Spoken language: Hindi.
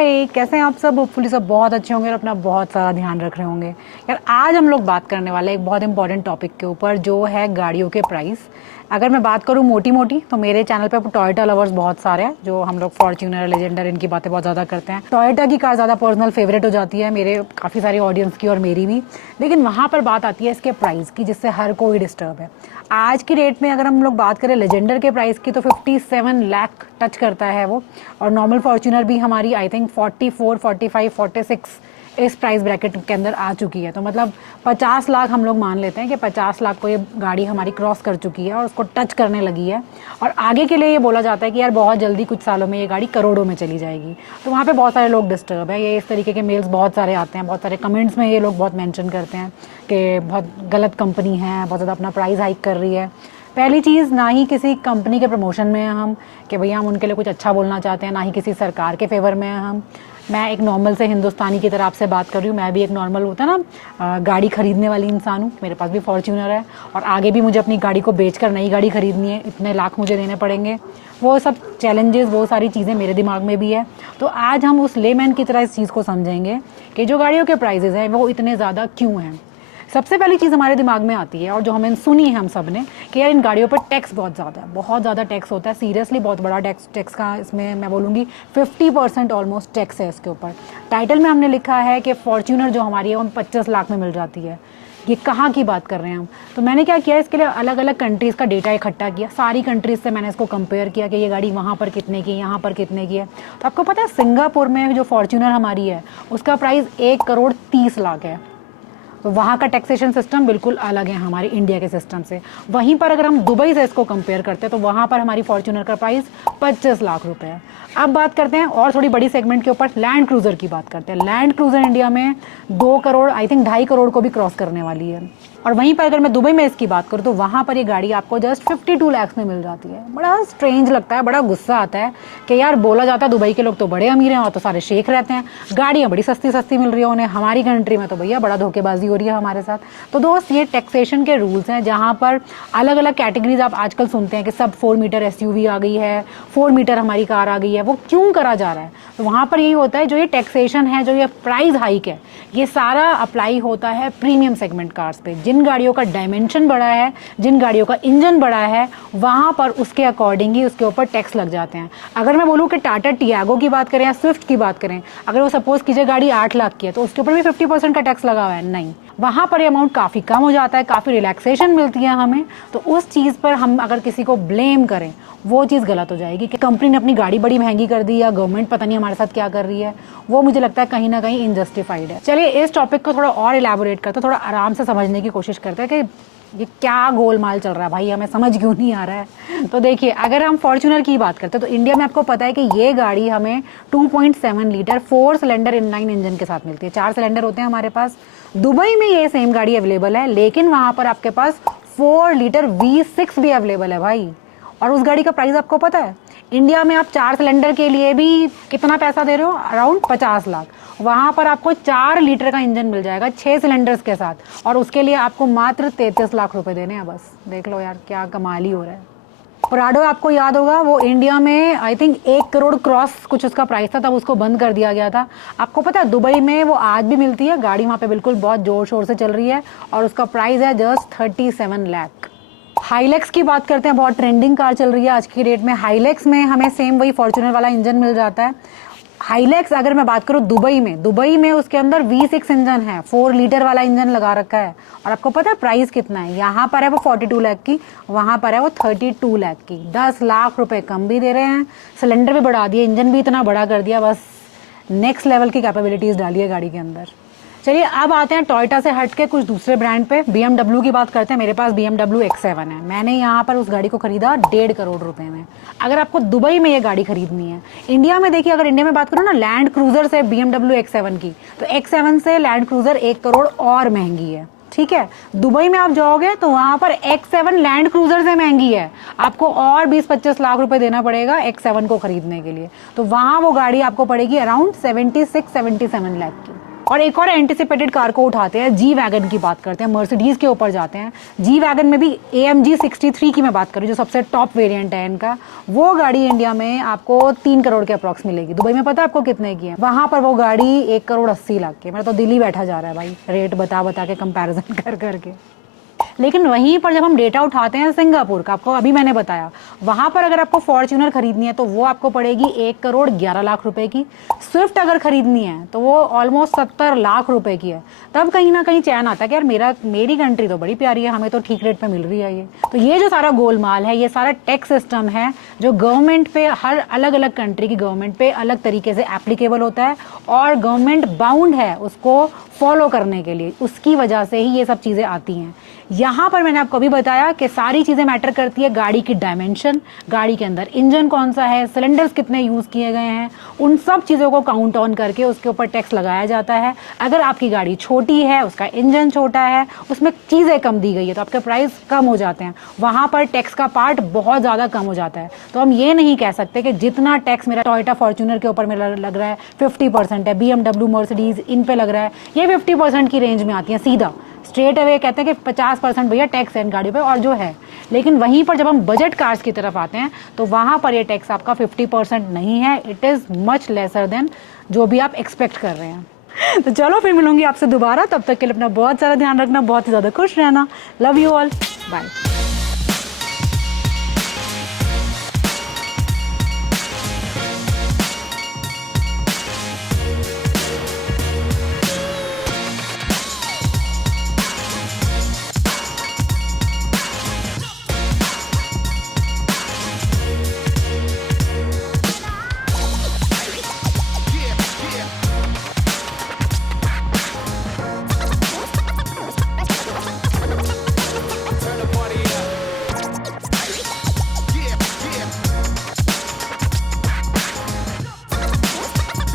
हाय, कैसे हैं आप सब। होपफुली सब बहुत अच्छे होंगे और अपना बहुत सारा ध्यान रख रहे होंगे। यार आज हम लोग बात करने वाले हैं एक बहुत इंपॉर्टेंट टॉपिक के ऊपर, जो है गाड़ियों के प्राइस। अगर मैं बात करूं मोटी मोटी तो मेरे चैनल पे टोयोटा लवर्स बहुत सारे हैं, जो हम लोग फॉर्च्यूनर, लेजेंडर, इनकी बातें बहुत ज़्यादा करते हैं। टोयोटा की कार ज़्यादा पर्सनल फेवरेट हो जाती है मेरे काफ़ी सारी ऑडियंस की और मेरी भी। लेकिन वहाँ पर बात आती है इसके प्राइस की, जिससे हर कोई डिस्टर्ब है। आज की डेट में अगर हम लोग बात करें लेजेंडर के प्राइस की तो 57 लाख टच करता है वो। और नॉर्मल फॉर्च्यूनर भी हमारी आई थिंक 44, 45, 46 इस प्राइस ब्रैकेट के अंदर आ चुकी है। तो मतलब 50 लाख हम लोग मान लेते हैं कि 50 लाख को ये गाड़ी हमारी क्रॉस कर चुकी है और उसको टच करने लगी है। और आगे के लिए ये बोला जाता है कि यार बहुत जल्दी कुछ सालों में ये गाड़ी करोड़ों में चली जाएगी। तो वहाँ पे बहुत सारे लोग डिस्टर्ब है। ये इस तरीके के मेल्स बहुत सारे आते हैं, बहुत सारे कमेंट्स में ये लोग बहुत मेंशन करते हैं कि बहुत गलत कंपनी है, बहुत ज़्यादा अपना प्राइस हाइक कर रही है। पहली चीज़, ना ही किसी कंपनी के प्रमोशन में हैं हम कि भैया हम उनके लिए कुछ अच्छा बोलना चाहते हैं, ना ही किसी सरकार के फेवर में हैं हम। मैं एक नॉर्मल से हिंदुस्तानी की तरह आपसे बात कर रही हूँ। मैं भी एक नॉर्मल होता है ना गाड़ी खरीदने वाली इंसान हूँ। मेरे पास भी फॉर्च्यूनर है और आगे भी मुझे अपनी गाड़ी को बेचकर नई गाड़ी खरीदनी है। इतने लाख मुझे देने पड़ेंगे, वो सब चैलेंजेस, वो सारी चीज़ें मेरे दिमाग में भी है। तो आज हम उस लेमैन की तरह इस चीज़ को समझेंगे कि जो गाड़ियों के प्राइजेज़ हैं वो इतने ज़्यादा क्यों हैं। सबसे पहली चीज़ हमारे दिमाग में आती है और जो हमें सुनी है हम सब ने कि यार इन गाड़ियों पर टैक्स बहुत ज़्यादा है, बहुत ज़्यादा टैक्स होता है। सीरियसली बहुत बड़ा टैक्स का इसमें मैं बोलूँगी 50% ऑलमोस्ट टैक्स है इसके ऊपर। टाइटल में हमने लिखा है कि फॉर्च्यूनर जो हमारी है वो 25 लाख में मिल जाती है। ये कहाँ की बात कर रहे हैं हम। तो मैंने क्या किया, इसके लिए अलग अलग कंट्रीज़ का डेटा इकट्ठा किया। सारी कंट्रीज़ से मैंने इसको कंपेयर किया कि ये गाड़ी वहाँ पर कितने की, यहाँ पर कितने की है। तो आपको पता है सिंगापुर में जो फॉर्च्यूनर हमारी है उसका प्राइस 1,30,00,000 है। तो वहाँ का टैक्सेशन सिस्टम बिल्कुल अलग है हमारे इंडिया के सिस्टम से। वहीं पर अगर हम दुबई से इसको कंपेयर करते हैं तो वहाँ पर हमारी फॉर्च्यूनर का प्राइस 25 लाख रुपए है। अब बात करते हैं और थोड़ी बड़ी सेगमेंट के ऊपर, लैंड क्रूज़र की बात करते हैं। लैंड क्रूज़र इंडिया में 2 करोड़, आई थिंक 2.5 करोड़ को भी क्रॉस करने वाली है। और वहीं पर अगर मैं दुबई में इसकी बात करूँ तो वहाँ पर ये गाड़ी आपको जस्ट 52 लाख में मिल जाती है। बड़ा स्ट्रेंज लगता है, बड़ा गुस्सा आता है कि यार बोला जाता है दुबई के लोग तो बड़े अमीर हैं और तो सारे शेख रहते हैं, गाड़ियाँ बड़ी सस्ती सस्ती मिल रही है उन्हें। हमारी कंट्री में तो भैया बड़ा धोखेबाजी हो रही है हमारे साथ। तो दोस्त, ये टैक्सेशन के रूल्स हैं जहाँ पर अलग अलग कैटेगरीज आप आजकल सुनते हैं कि सब 4 मीटर SUV आ गई है, 4 मीटर हमारी कार आ गई है। वो क्यों करा जा रहा है? तो वहाँ पर यही होता है, जो ये टैक्सेशन है, जो ये प्राइस हाइक है, ये सारा अप्लाई होता है प्रीमियम सेगमेंट कार्स पे। जिन गाड़ियों का डायमेंशन बड़ा है, जिन गाड़ियों का इंजन बड़ा है, वहाँ पर उसके अकॉर्डिंग ही उसके ऊपर टैक्स लग जाते हैं। अगर मैं बोलूँ कि टाटा टियागो की बात करें या स्विफ्ट की बात करें, अगर वो सपोज कीजिए गाड़ी 8 लाख की है तो उसके ऊपर भी 50% का टैक्स लगा हुआ है? नहीं, वहाँ पर ये अमाउंट काफ़ी कम हो जाता है, काफ़ी रिलैक्सेशन मिलती है हमें। तो उस चीज़ पर हम अगर किसी को ब्लेम करें, वो चीज़ गलत हो जाएगी कि कंपनी ने अपनी गाड़ी बड़ी महंगी कर दी या गवर्नमेंट पता नहीं हमारे साथ क्या कर रही है। वो मुझे लगता है कहीं ना कहीं इनजस्टिफाइड है। चलिए इस टॉपिक को थोड़ा और इलैबोरेट करते हैं, थोड़ा आराम से समझने की कोशिश करते हैं कि ये क्या गोलमाल चल रहा है भाई, हमें समझ क्यों नहीं आ रहा है। तो देखिए, अगर हम फॉर्च्यूनर की बात करते हैं तो इंडिया में आपको पता है कि ये गाड़ी हमें 2.7 लीटर 4 सिलेंडर इनलाइन इंजन के साथ मिलती है। 4 सिलेंडर होते हैं हमारे पास। दुबई में ये सेम गाड़ी अवेलेबल है, लेकिन वहाँ पर आपके पास 4 लीटर V6 भी अवेलेबल है भाई। और उस गाड़ी का प्राइस आपको पता है, इंडिया में आप 4 सिलेंडर के लिए भी कितना पैसा दे रहे हो? अराउंड 50 लाख। वहाँ पर आपको 4 लीटर का इंजन मिल जाएगा 6 सिलेंडर्स के साथ, और उसके लिए आपको मात्र 33 लाख रुपए देने हैं बस। देख लो यार, क्या कमाल ही हो रहा है। प्राडो आपको याद होगा, वो इंडिया में आई थिंक 1 करोड़ क्रॉस कुछ उसका प्राइस था, तब उसको बंद कर दिया गया था। आपको पता है दुबई में वो आज भी मिलती है गाड़ी, वहाँ पे बिल्कुल बहुत जोर शोर से चल रही है और उसका प्राइस है जस्ट 37 लाख। हाईलेक्स की बात करते हैं, बहुत ट्रेंडिंग कार चल रही है आज की डेट में। हाईलेक्स में हमें सेम वही फॉर्च्यूनर वाला इंजन मिल जाता है। हाईलेक्स अगर मैं बात करूँ दुबई में उसके अंदर V6 इंजन है, 4 लीटर वाला इंजन लगा रखा है। और आपको पता है प्राइस कितना है? यहाँ पर है वो 42 लाख की, वहाँ पर है वो 32 लाख की। 10 लाख रुपए कम भी दे रहे हैं, सिलेंडर भी बढ़ा दिए, इंजन भी इतना बड़ा कर दिया, बस नेक्स्ट लेवल की कैपेबिलिटीज डाली है गाड़ी के अंदर। चलिए अब आते हैं टोयोटा से हट के कुछ दूसरे ब्रांड पे। BMW की बात करते हैं। मेरे पास BMW X7 है। मैंने यहाँ पर उस गाड़ी को खरीदा 1.5 करोड़ रुपए में। अगर आपको दुबई में ये गाड़ी खरीदनी है, इंडिया में देखिए, अगर इंडिया में बात करूँ ना लैंड क्रूजर से BMW X7 की, तो X7 से लैंड क्रूजर 1 करोड़ और महंगी है। ठीक है, दुबई में आप जाओगे तो वहां पर X7 लैंड क्रूजर से महंगी है, आपको और 20-25 लाख रुपए देना पड़ेगा X7 को खरीदने के लिए। तो वहां वो गाड़ी आपको पड़ेगी अराउंड 76-77 लाख की। और एक और एंटिसिपेटेड कार को उठाते हैं, जी वैगन की बात करते हैं, मर्सिडीज के ऊपर जाते हैं। जी वैगन में भी AMG 63 की मैं बात करूँ, जो सबसे टॉप वेरिएंट है इनका, वो गाड़ी इंडिया में आपको 3 करोड़ के अप्रॉक्स मिलेगी। दुबई में पता है आपको कितने की है? वहां पर वो गाड़ी 1 करोड़ 80 लाख की। मेरा तो दिल ही बैठा जा रहा है भाई, रेट बता बता के, कंपैरिजन कर करके। लेकिन वहीं पर जब हम डेटा उठाते हैं सिंगापुर का, आपको अभी मैंने बताया, वहां पर अगर आपको फॉर्च्यूनर खरीदनी है तो वो आपको पड़ेगी 1 करोड़ 11 लाख रुपए की। स्विफ्ट अगर खरीदनी है तो वो ऑलमोस्ट 70 लाख रुपए की है। तब कहीं ना कहीं चैन आता है कि यार मेरी कंट्री तो बड़ी प्यारी है, हमें तो ठीक रेट पे मिल रही है ये। तो ये जो सारा गोलमाल है, ये सारा टैक्स सिस्टम है जो गवर्नमेंट पे, हर अलग अलग कंट्री की गवर्नमेंट पे अलग तरीके से एप्लीकेबल होता है और गवर्नमेंट बाउंड है उसको फॉलो करने के लिए। उसकी वजह से ही ये सब चीज़ें आती हैं। यहाँ पर मैंने आपको अभी बताया कि सारी चीज़ें मैटर करती है। गाड़ी की डायमेंशन, गाड़ी के अंदर इंजन कौन सा है, सिलेंडर्स कितने यूज़ किए गए हैं, उन सब चीज़ों को काउंट ऑन करके उसके ऊपर टैक्स लगाया जाता है। अगर आपकी गाड़ी छोटी है, उसका इंजन छोटा है, उसमें चीज़ें कम दी गई है, तो आपके प्राइस कम हो जाते हैं। वहाँ पर टैक्स का पार्ट बहुत ज़्यादा कम हो जाता है। तो हम ये नहीं कह सकते कि जितना टैक्स मेरा टोयोटा फॉर्च्यूनर के ऊपर मेरा लग रहा है 50% है, BMW मर्सिडीज इन पे लग रहा है, ये 50% की रेंज में आती है। सीधा स्ट्रेट अवे कहते हैं कि 50% भैया टैक्स है इन गाड़ियों पे, और जो है। लेकिन वहीं पर जब हम बजट कार्स की तरफ आते हैं तो वहां पर ये टैक्स आपका 50% नहीं है, it is much lesser than जो भी आप एक्सपेक्ट कर रहे हैं। तो चलो फिर मिलूंगी आपसे दोबारा, तब तक के लिए अपना बहुत सारा ध्यान रखना, बहुत ही ज़्यादा खुश रहना। Love you all, bye.